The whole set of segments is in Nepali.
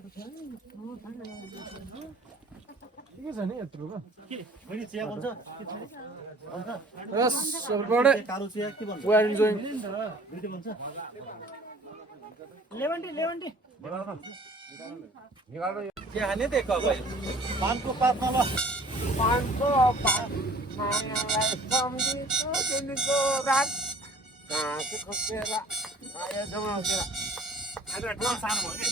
के छ नि यत्रो ग के बढी चिया बन्छ यस everybody कालो चिया के बन्छ we are enjoying दुईटै बन्छ लेवन्टी के हाने त कब पानको पातमा ल पानको पातलाई सम्झिएको दिनको रात घाँस खोसेर आयो जमाउँछेर आज ड्रम सानो भयो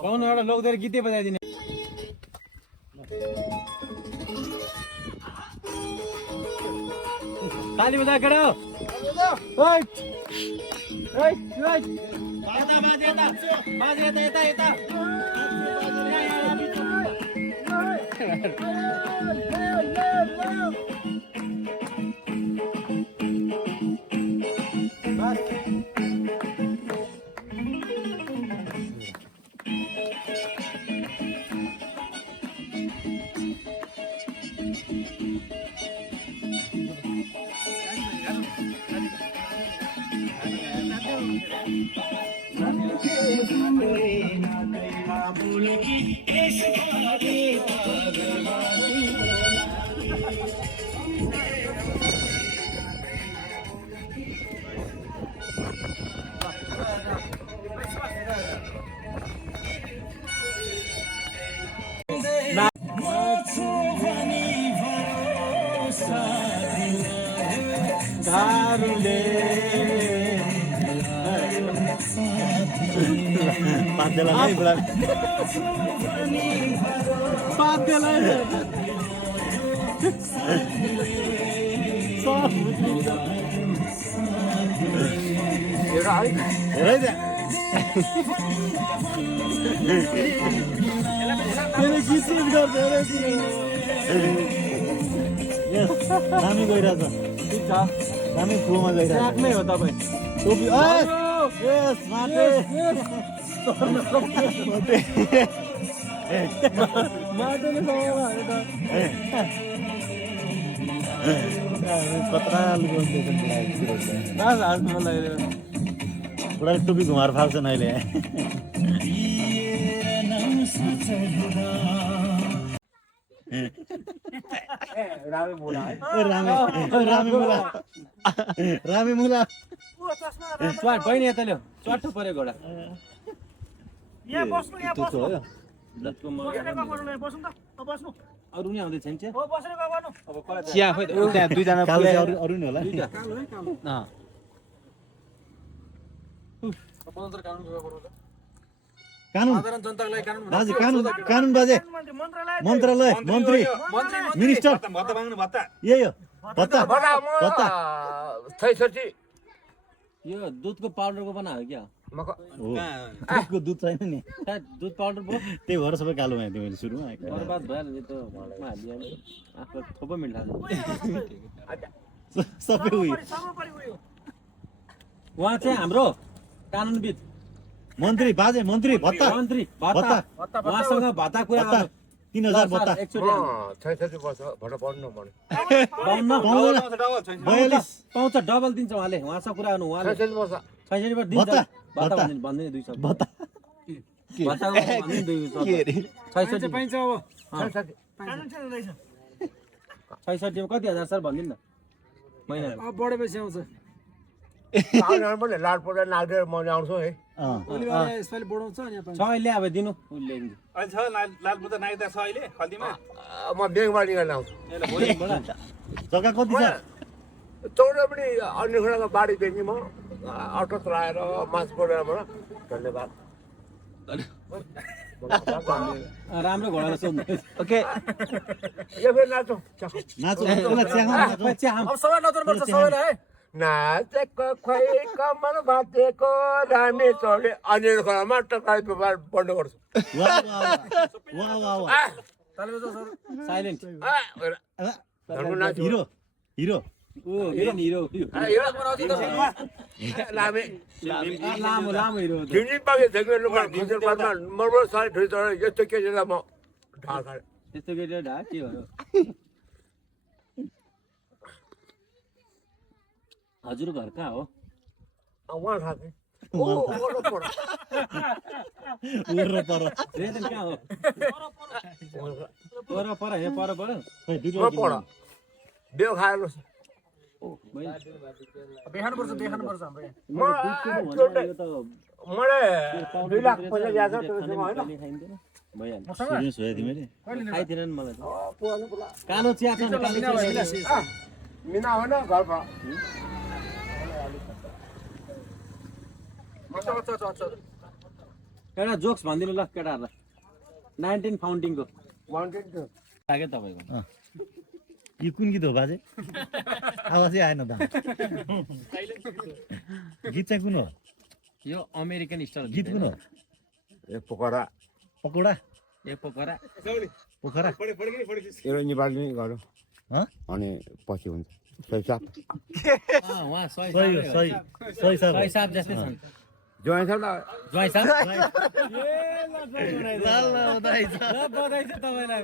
कौन एउटा लोकदर गीतै बजाइदिने ताली बजा केटा राइट राइट राइट बाजे यता पाँचजना नै बुढा दामी गइरहेछ ठिक छ दामी फ्लोमा गइरहेछ नै हो तपाईँ टोपी यस माटे माटोले समामा बुढाले टोपी घुमाएर फाल्छन् अहिले रामे बोला रामे मुला स्वाट बहिनी यता ल्याऊ चट्टो पऱ्यो घोडा यहाँ बस्नु यहाँ बस्नु बस्नु त बस्नु अरू नि आउँदैछ नि हो बसेर गयो गर्नु अब कला चिया खोइ त्यहाँ दुईजना अरू नि होला कानुन साधारण जनताको लागि कानुन बाजे कानुन बाजे मन्त्रालय मन्त्री मिनिस्टर यही हो भत्ता भत्ता 66 यो दुधको पाउडरको बनायो क्या दुधको दुध छैन नि सायद दुध पाउडर भयो त्यही भएर सबै कालो भयो मैले सुरुमा बर्बाद भएर नि त घरमा हालियो आफू थोपो मिल्ला सबै उयो उहाँ चाहिँ हाम्रो कानुनविद मन्त्री बाजे मन्त्री भत्ता मन्त्री भत्ता उहाँसँग भत्ता कुरा गर्नु 3000 भत्ता 66 वर्ष भन्न पर्नु पर्ने 42 पाउँछ डबल दिन्छ उहाँले उहाँसँग कुरा गर्नु उहाँले 66 वर्ष 66 वर्ष दिन्छ भत्ता भन्दिने 2 शब्द भत्ता भत्ता भन्दिने 2 शब्द 66 पाइन्छ अब 66 मा कति हजार सर भनिदिनु न महिना अब बढेपछि आउँछ आउन पनि लाड परेर नागेर म आउँछु है यसपालि बढाउँछ अनि छ अहिले अब दिनु उसले अहिले छ लाल बुद्ध नागरिकता छ अहिले खल्तीमा म ब्याङ्कबाट निकालेर आउँछु जग्गा कति छ चौडा पनि अन्य खुलाको बाढी बेच्ने म अटो चलाएर मास बोलेरबाट धन्यवाद राम्रो घोडा सोध्नु ओके यो फेरि नाचौँ नाचो उसलाई च्याहाम अब सबै नचर्नुपर्छ सबैलाई है नाचेको खोइ कमल भाँचेको रामे चढे अन्य खोलामा टक्राइ बन्द गर्छु वाह वाह वाह साइलेन्ट हिरो हिरो ओ मेन हिरो लामे लामो लामो हिरो झिम्झिम पाके झेक्ने लुगा खुसेर पातमा मर्मर सारी ठुरी चढेर यस्तो के म ढाड खाएर त्यस्तो केटी ढाक के हो हजुर घर कहाँ हो उहाँ खाएको पर रेजन कहाँ हो पर पर हे पर पर बेउ खाएर देखाउनुपर्छ हाम्रो यहाँ मलाई 2 लाख पैसा ल्याएको छ त्यसमा होइन खाइदिन नि मलाई कालो चिया छ नि कालो चिया मिना होइन घरमा एउटा जोक्स भनिदिनु ल केटाहरूलाई 19 फाउन्डिङको लाग्यो तपाईँको यो कुन गीत हो बाजे आवाजै आएन त गीत चाहिँ कुन हो यो अमेरिकन स्टाइल गीत कुन हो पोखरा पकोडा ए पोखरा पोखरा एउटा नेपाली नै गरौँ हँ अनि पछि हुन्छ सही साप उहाँ सही सही हो सही सही साहब सही साहब जस्तै छन् जोइन छ ल ज्वाइँ साहब बधाई छ बधाई छ तपाईँलाई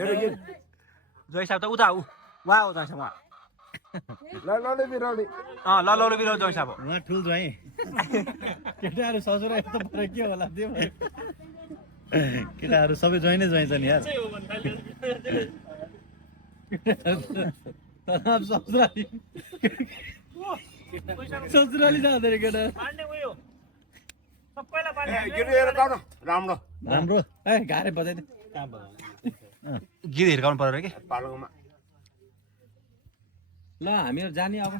एउटा गीत जोइ साहब त उता हो वा हो जोइ साहब ल बिराउली ल बिराउ जोइ साहब उहाँ ठुल ज्वाइँ केटाहरू ससुरा यस्तो पऱ्यो के होला त्यो केटाहरू सबै ज्वाइँ नै ज्वाइँ छन् यार ससुराली ससुराली जाँदो रहेछ केटा गीत हेरेर गाउँ न राम्रो राम्रो ए गाह्रै बजाइदिए गीत हिर्काउनु पर्यो कि पालङमा ल हामीहरू जाने अब